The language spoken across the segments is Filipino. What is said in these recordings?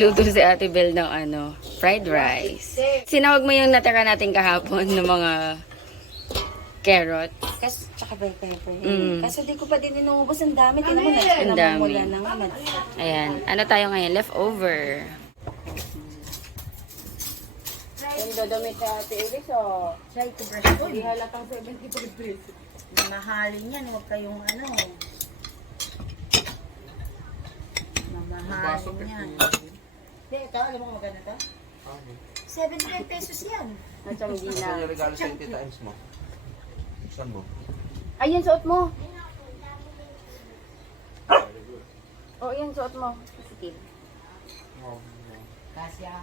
nagluto si Ate Bel ng fried rice. Sinawag mo yung natira natin kahapon ng mga carrot. Tsaka bell pepper. Mm. Kaso di ko pa din inuubos. Ang dami. Tinan mo na. Ang dami. Namumula na nga. Ayan. Ano tayo ngayon? Leftover. Yung dadamit sa Ate Iris, oh. Try to brush ko. Hindi halatang 75 pesos. Mamahalin yan. Huwag kayong mamahalin yan. Hindi, ito. Alam mo kung maganda ito? 75 pesos yan. At hindi na. Ano yung regalo sa times mo? Saan mo? Ayan, suot mo. Oh, yan, suot mo. Sige. Kasya.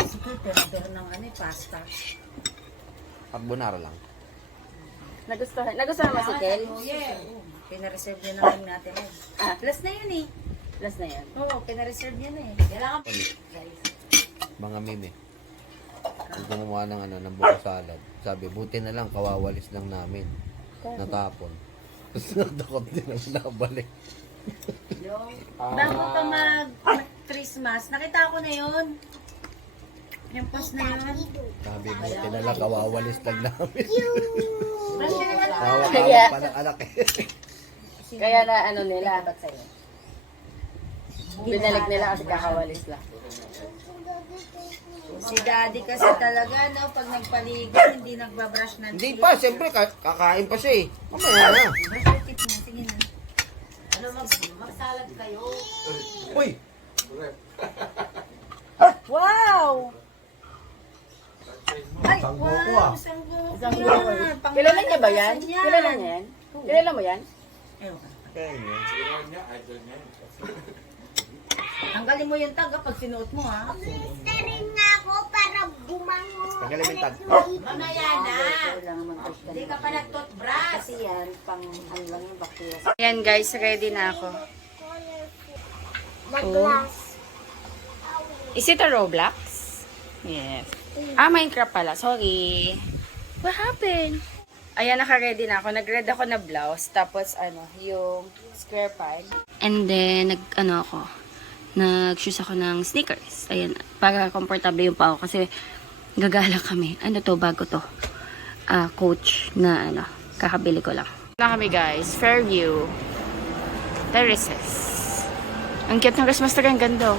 Sige, pero ng pasta. Carbonara lang. Nagustuhan mo si Kel? Oh, yeah. Pinareserve niya na lang natin. Plus na yun eh. Plus na yan. Oo, pinareserve niya na eh. Kailangan Mga meme. Kung gumawa ng buko salad. Sabi, buti na lang, kawawalis lang namin. Natapon. Tapos natakot din ang nabalik. bago pa mag-Christmas, nakita ko na yun. Yung post na yun. Sabi, buti na lang, kawawalis lang namin. Brush ka naman. Tawa-tawa pa ng anak eh. Kaya na nila. Dapat sa'yo. Binalik nila kasi kakawalis lang. Si daddy kasi talaga, no, pag nagpaligo, hindi nagbabrush na. Hindi pa, siyempre, kakain pa siya eh. Mamaya na. Brush your teeth na, sige na. Magsalad kayo. Uy! Wow! Ay, Sanggoko, wow, ah. sanggoko. Kilala niya ba yan? Kilala niya yan? Kilala mo yan? Kaya niya. Tanggalin mo yung tag pag sinuot mo, ha? Rin nga ako para bumango. Tanggalin mo yung tag. Mamaya na. Hindi ka pa nag-toothbrush. Kasi yan, pang lang yung bacteria. Ayan guys, ready na ako. Mag-glass. Is it a Roblox? Yes. Minecraft pala. Sorry. What happened? Ayan, naka-ready na ako. Nag-red ako na blouse. Tapos, yung square pad. And then, nag-shoes ako ng sneakers. Ayan, para komportable yung pao. Kasi, gagala kami. Ano to, bago to. Coach na, kakabili ko lang. Na kami guys. Fairview. Terraces. Ang cute ng Christmas tree. Ang ganda.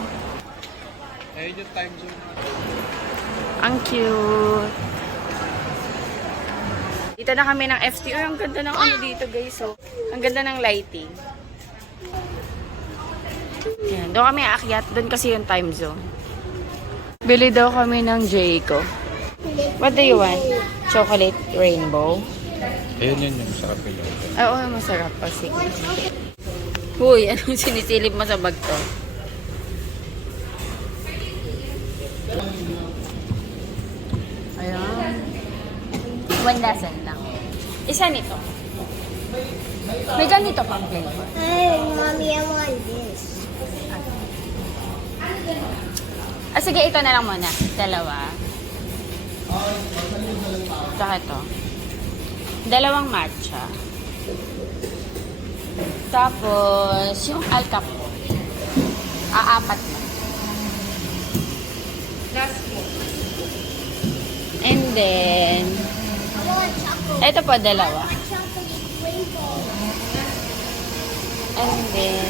Ayun yung time zone. Ang cute. Dito na kami ng FTO. Ang ganda ng dito guys. So, ang ganda ng lighting. Yan. Doon kami aakyat. Doon kasi yung time zone. Bili daw kami ng Jayco. What do you want? Chocolate rainbow? Ayun yun yung sarap yun. Oo, masarap pa. Sige. Uy, anong sinisilip mo sa bag to? Ayan. 1 dozen lang. Isa nito. May ganito pang flavor. Ay, mommy, I want this. Sige, ito na lang muna. Dalawa. Tsaka ito. Dalawang matcha. Tapos, yung alcapo. 4 na. And then, I want chocolate. ito po, dalawa. Chocolate flavor. And then,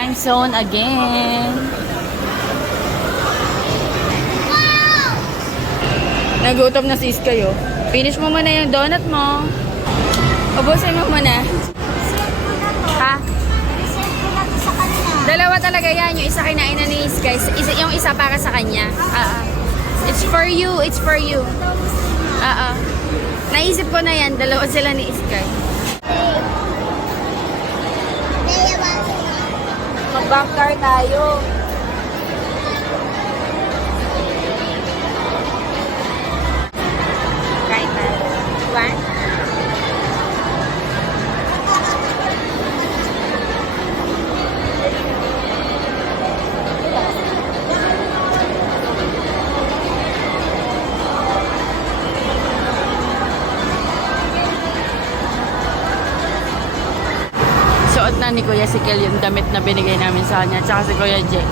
time zone again. Nagutom na sis kayo. Finish mo muna yung donut mo. Ubusin mo muna. Ha? Reserve ko na to sa kanila. Dalawa talaga yan. Yung isa kinain na ni Iskay. Yung isa para sa kanya. It's for you. It's for you. Naisip ko na yan. Dalawa sila ni Iskay. Mag-backcar tayo. Kain tayo. One. Sinuot na ni Kuya Sikel yung damit na binigay namin sa kanya. Tsaka si Kuya Jay.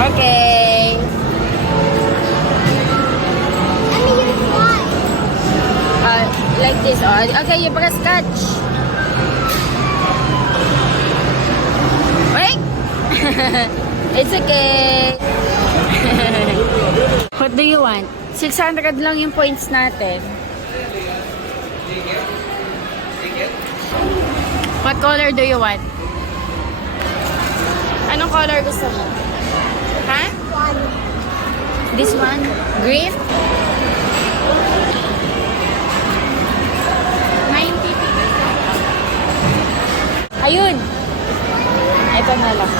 Okay. Like this. Oh. Okay, you press catch. Wait. It's okay. What do you want? 600 lang yung points natin. What color do you want? Anong color gusto mo? Ha? This one? Green? 90. Ayun! Ito na lang.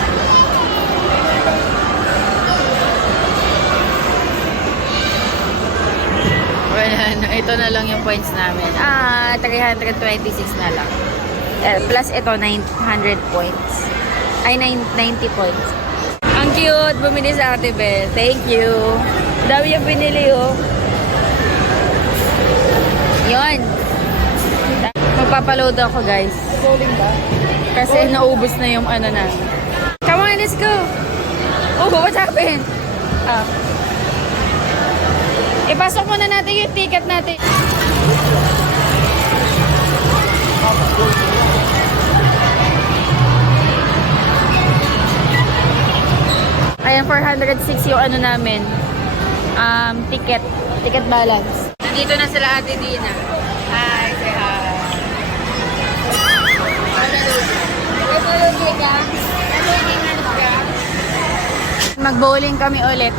Wala na. Ito na lang yung points namin. 326 na lang. Plus ito, 900 points. Ay, 90 points. Ang cute! Bumili sa Ate Bel. Thank you. Dami yung binili, oh. Yun. Magpapaload ako, guys. Kasi naubos na yung ano na. Come on, let's go! Oh, what happened? Ipasok muna natin yung ticket natin. Ayan, 406 yung ano namin. Ticket balance. Nandito na sila Ate Dina. Hi, say hi. Mag-bowling kami ulit.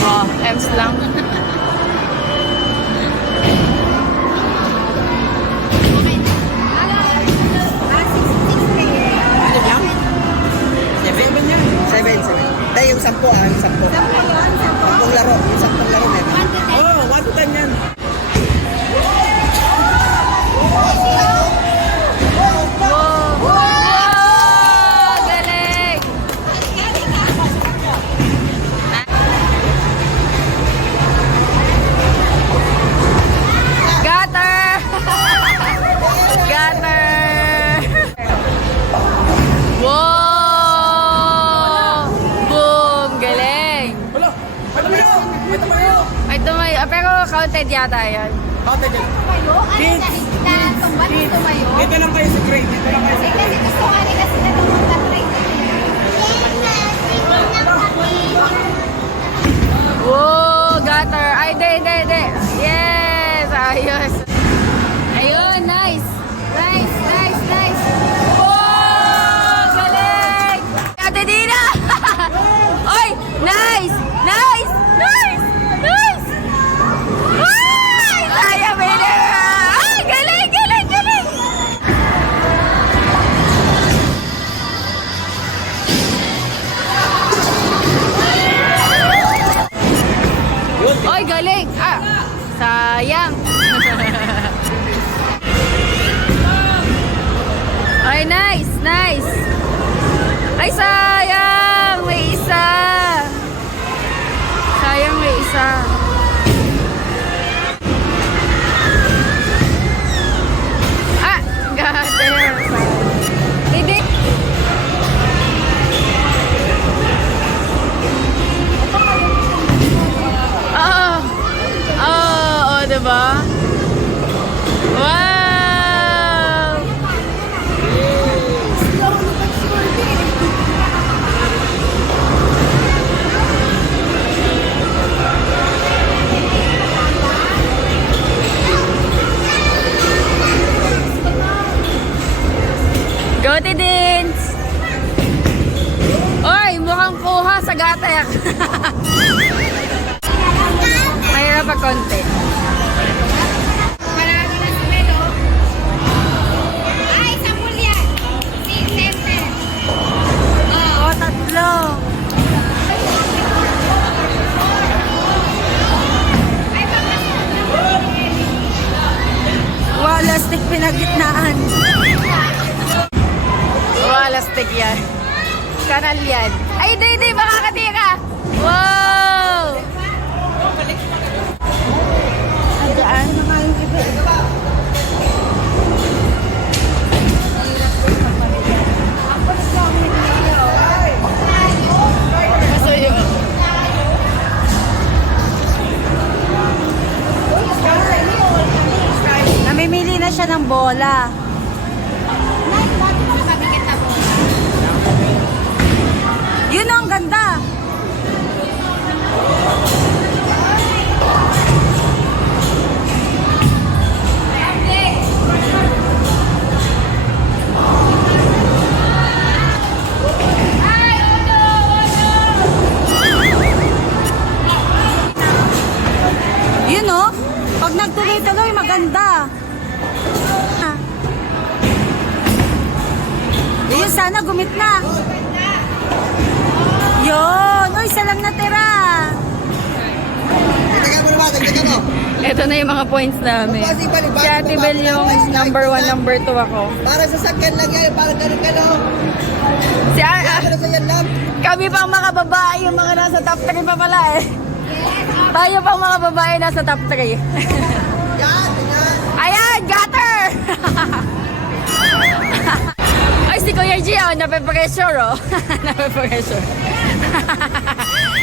Oh, Ems lang. Dahil yung 10 yung 10. 10 laro, yung 10 laro meron. Oo, 1 to 10 yan. Galing! Gutter! Gutter! Haunted yata yun. Bakit dyan? Tumayo? Ano Kids. sa isda? Tumbat tumayo? Dito lang kayo sa grade. Dito lang kayo sa Eh, kasi gusto nga nila sila nung magka-try. Whoa, gutter. Ay, de. Yes, ayos. Ayun, nice. Nice. Whoa, galing. Ate Dina. Oy, nice. Ay, saya, Bella. Ay, galing. Oy, galing. Sayang. Ay, nice. Ay, sayang. May isa. Gater. Hindi. Oo, diba? Wow! Go Tidins! Oy, mukhang kuha sa gatek. Mahirap pa konti. Marami na smell, oh. Ay, sampul yan. Center. Oh, tatlo. Wala stick pinagitnaan. Walastig yan. Kanal yan. Ay, di, makakatira. Wow! Diyan na nga yung iba. Masuyo. Namimili na siya ng bola. Yun ang ganda. Yun oh. Pag nagtuloy-tuloy, maganda. Yun, sana gumit na. Yun! Uy, isa lang natira. Teka mo naman, teka mo. Ito na yung mga points namin. Si Ate Bel yung number 1, number 2 ako. Para sa sakyan lang yan, para ganun ka no. Si Para sa yan lang. kami pang mga babae, yung mga nasa top 3 pa pala eh. Tayo pang mga babae nasa top 3. Yan, yan. Ayan, gutter! Ay, si Kuya Gio, nape-pressure oh. Nape-pressure.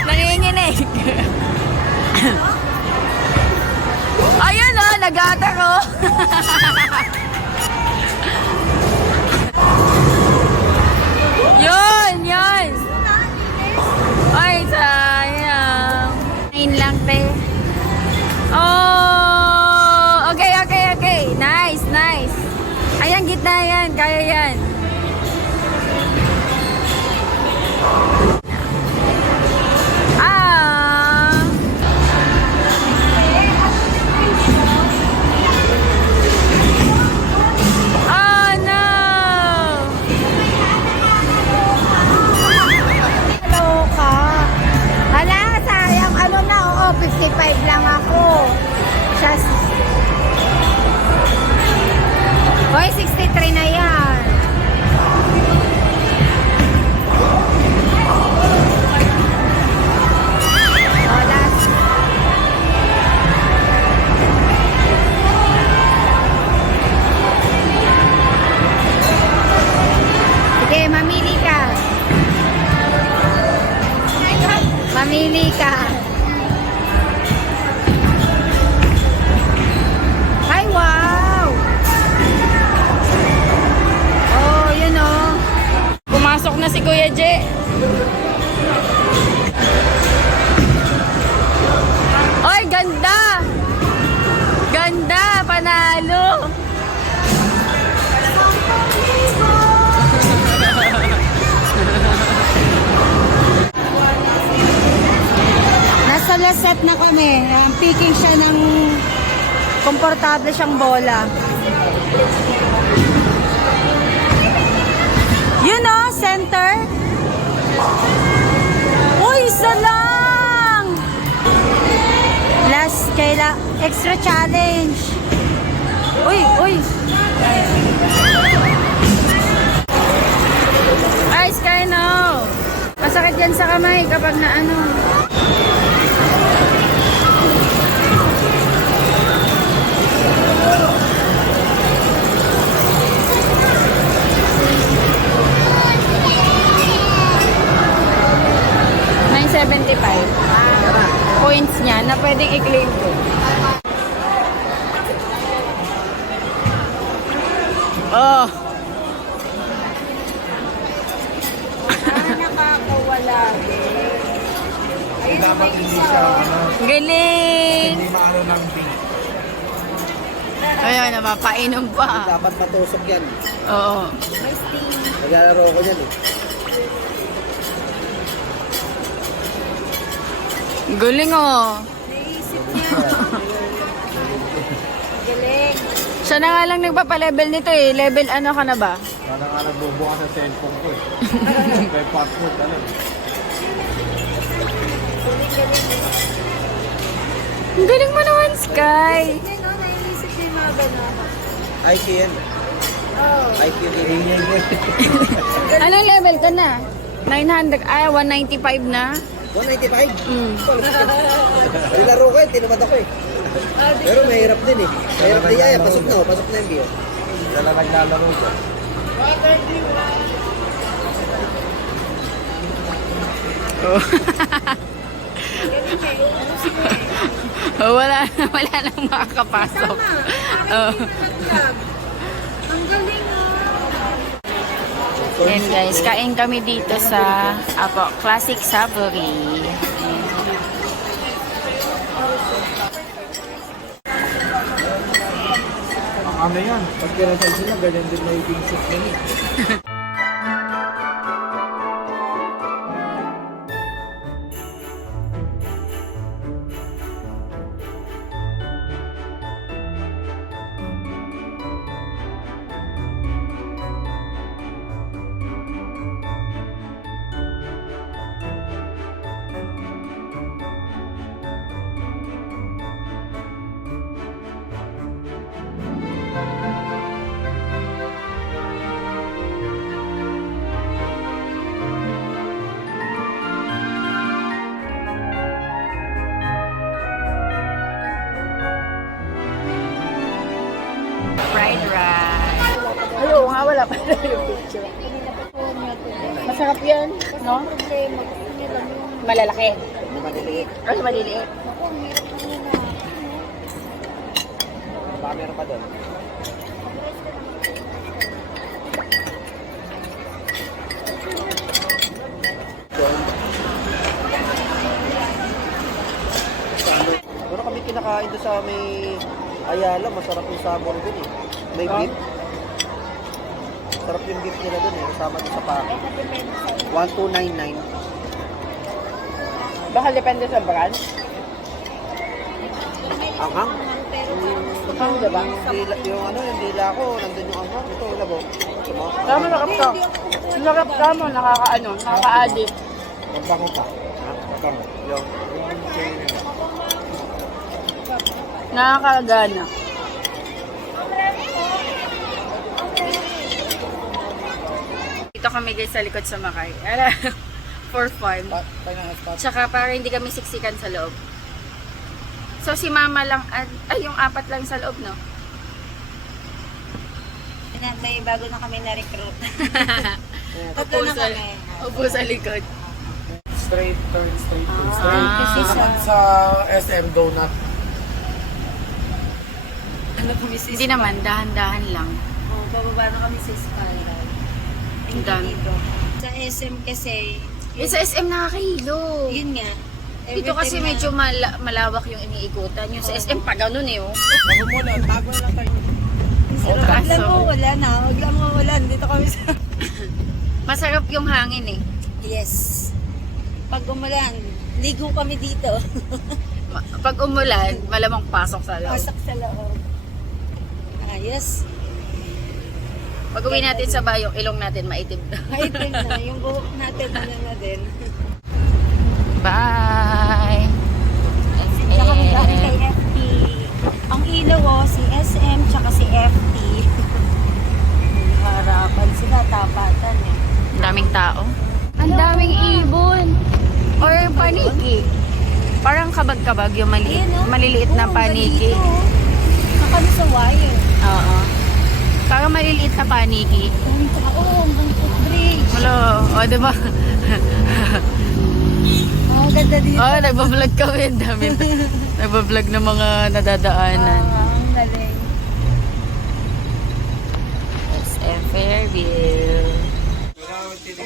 Nanginginig. Ayun oh, nag-gutter oh. Yun. Ay, sayang. 9 lang, te. Oh, okay. Nice. Ayan, gitna yan. Kaya yan. Oh, no. Loka. Hala, sayang. Ano na, oo, 55 lang ako. Just... Hoy, 63 na yan. Last. Sige, mamili ka. Mamili ka. set na kami. Picking siya ng komportable siyang bola. Yun o, center. Uy, isa lang! Last, extra challenge. Uy, uy. Ay, Sky, no! Masakit yan sa kamay kapag na ano. $9.75 points niya na pwedeng i-claim ko. Oh. Nakakawala din. Dapat hindi siya, Galing! hindi maano ng bait. Ayun, napapainom pa. Dapat matusok yan. Oo. Naglalaro ko yan eh. Galing oh. Naisip niya. Galing. Siya na nga lang nagpapa-level nito eh. Level ano ka na ba? Sana nga nagbubukas sa cellphone ko eh. May password ka lang. Ang galing mo naman, Sky. Hindi, no? Naisip niya yung mga gano'n. IQ yan. Oh. IQ din. Anong level ka na? 900, 195 na? 195. Mm. Nilaro ko eh, tinumad ako eh. Pero mahirap din eh. Mahirap din yan. Pasok na, pasok na yung bio. Dala naglalaro ko. Oh. Oh, wala nang makakapasok. Oh. Ang galing Yan guys, kain kami dito sa Classic Savory. Ano yan? Pag kinasal sila, ganyan din may pinsip na yun. Fried rice. Hello, nga wala pa na yung picture. Masarap yan, no? Malalaki. Maliliit. Mas maliliit. Baka meron pa doon. Pero kami kinakain doon sa may Ayala, masarap yung sabor doon eh. May beef. Sarap yung beef nila doon eh. Kasama doon sa pake. 1299. Baka depende sa brand. Anghang? Ang diba? Yung ano, yung dila ko, nandun yung anghang. Ito, labo. Tama, nakap ka. Nakap ka mo, nakaka-addict. Magbango pa. Ha? Magbango. Yung Nakakagana. Dito kami guys sa likod sa Makay. For fun. Tsaka para hindi kami siksikan sa loob. So si mama lang, ay yung apat lang sa loob, no? May bago na kami na-recruit. Upo sa, upo sa likod. straight, turn straight, turn Ah. straight. Kasi Naman sa SM Donut. Ano kami sis? Hindi naman, dahan-dahan lang. Oh, bababa na kami sa spiral. Ang dami. Dito. Sa SM kasi, Yung sa SM nakakahilo. yun nga. Dito kasi medyo malawak yung iniikutan. Yung sa SM pa ganun eh, oh. Bago muna, tago na lang tayo. Wag lang mo, wala na. Wag lang mo, wala. Dito kami sa... Masarap yung hangin eh. Yes. Pag umulan, ligo kami dito. Pag umulan, malamang pasok sa loob. Pasok sa loob. Ayos. Pag uwi natin sa bayo, ilong natin maitim na. Maitim na. Yung buhok natin na din. Bye! Tsaka may galing kay FT. Ang ilaw si SM tsaka si FT. Harapan sila, tapatan eh. Ang daming tao. Ang daming ibon. Or paniki. Parang kabag-kabag yung maliliit na paniki. Nakano sa wire. Oo. Parang maliliit na paniki. Ang tao, ang footbridge. Hello. O, diba? Ang ganda dito. Oh, nagbablog kami. Ang dami. Nagbablog ng mga nadadaanan. Ang galing. SM Fairview.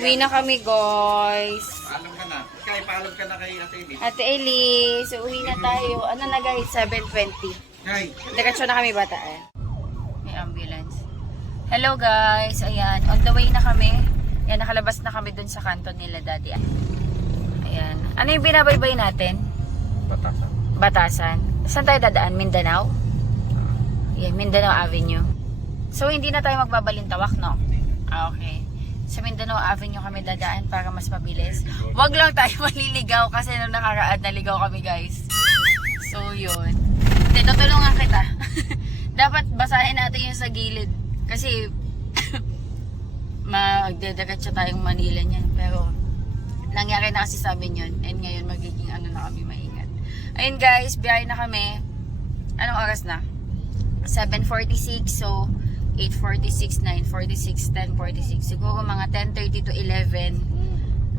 Uwi na kami, guys. Paalam ka na. Kaya paalam ka na kay Ate Elise. Ate Elise, uwi na tayo. Ano na guys? 7:20. Kay. Diretso na kami bataan. May ambulance. Hello guys. Ayan. On the way na kami. Ayan, nakalabas na kami dun sa kanto nila, Daddy. Ayan. Ano yung binabaybay natin? Batasan. Batasan. Saan tayo dadaan? Mindanao? Ayan, Mindanao Avenue. So, hindi na tayo magbabalintawak, no? Ah, okay. Sa Mindanao Avenue kami dadaan para mas mabilis. Wag lang tayo maliligaw kasi nung nakaraan naligaw kami, guys. So, yun. Hindi, tutulungan kita. Dapat basahin natin yung sa gilid. Kasi, magdediretso tayong Manila niyan. Pero, nangyari na kasi sa amin yun. And ngayon, magiging ano na kami maingat. Ayun, guys, biyahe na kami. Anong oras na? 7:46. So, 8:46, 9:46, 10:46. Siguro mga 10:30 to 11.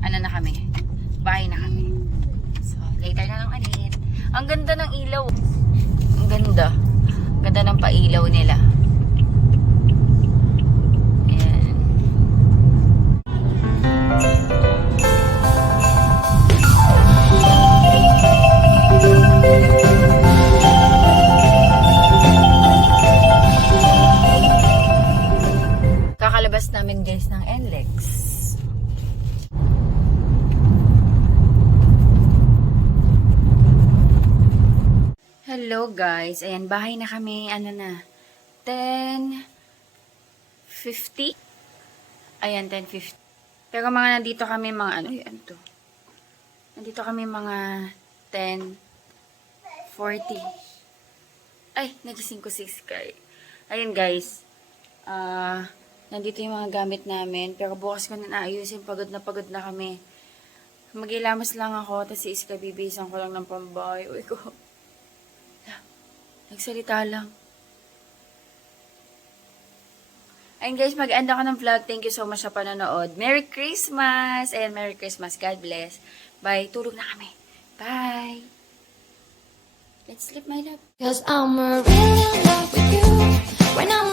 Ano na kami? Bahay na kami. So, later na lang ulit. Ang ganda ng ilaw. Ang ganda. Ganda ng pailaw nila. Ayan. Kakalabas namin guys ng NLEX. Hello guys. Ayan, bahay na kami. Ano na? 10:50? Ayan, 10:50. Pero mga nandito kami mga ano yan to? Nandito kami mga 10:40. Ay, nagising ko 6 kay. Ayun guys. Nandito yung mga gamit namin. Pero bukas ko na naayusin. Pagod na kami. Magilamos lang ako. Tapos si Iska bibisan ko lang ng pambahay. Uy ko. Nagsalita lang. Ayun guys, mag-end ako ng vlog. Thank you so much sa panonood. Merry Christmas! And Merry Christmas. God bless. Bye. Tulog na kami. Bye. Let's sleep, my love. 'Cause I'm really in love with you. When I'm